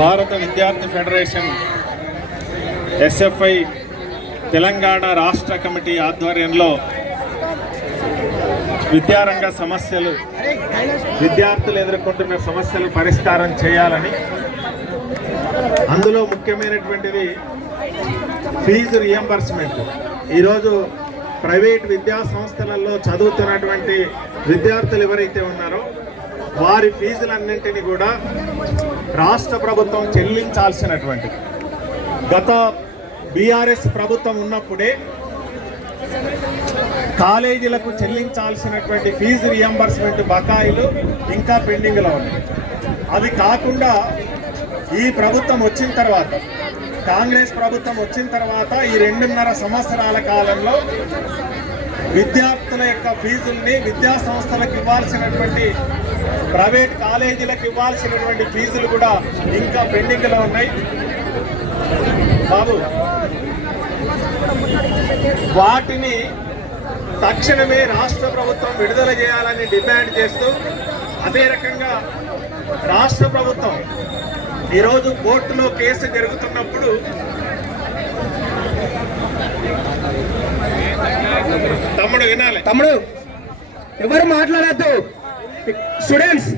భారత విద్యార్థి federation SFI Telangana రాష్ట్ర కమిటీ ఆధ్వర్యంలో విద్యారంగ సమస్యలు, విద్యార్థులు ఎదుర్కొంటున్న సమస్యలు పరిష్కారం చేయాలని, అందులో ముఖ్యమైనటువంటిది ఫీజు రియంబర్స్మెంట్. ఈరోజు ప్రైవేట్ విద్యా సంస్థలలో చదువుతున్నటువంటి విద్యార్థులు ఎవరైతే ఉన్నారో వారి ఫీజులన్నింటినీ కూడా రాష్ట్ర ప్రభుత్వం చెల్లించాల్సినటువంటి, గత బీఆర్ఎస్ ప్రభుత్వం ఉన్నప్పుడే కాలేజీలకు చెల్లించాల్సినటువంటి ఫీజు రియంబర్స్మెంట్ బకాయిలు ఇంకా పెండింగ్లో ఉన్నాయి. అవి కాకుండా ఈ ప్రభుత్వం వచ్చిన తర్వాత, కాంగ్రెస్ ప్రభుత్వం వచ్చిన తర్వాత ఈ 2.5 సంవత్సరాల కాలంలో విద్యార్థుల యొక్క ఫీజుల్ని విద్యా సంస్థలకు ఇవ్వాల్సినటువంటి, ప్రైవేట్ కాలేజీలకు ఇవ్వాల్సినటువంటి ఫీజులు కూడా ఇంకా పెండింగ్లో ఉన్నాయి. బాబు, వాటిని తక్షణమే రాష్ట్ర ప్రభుత్వం విడుదల చేయాలని డిమాండ్ చేస్తూ, అదే రకంగా రాష్ట్ర ప్రభుత్వం ఈరోజు కోర్టులో కేసు జరుగుతున్నప్పుడు తమ్ముడు ఎవరు మాట్లాడద్దు, స్టూడెంట్స్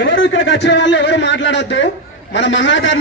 ఎవరు ఇక్కడికి వచ్చిన వాళ్ళు ఎవరు మాట్లాడద్దు. మన మహాధర్నా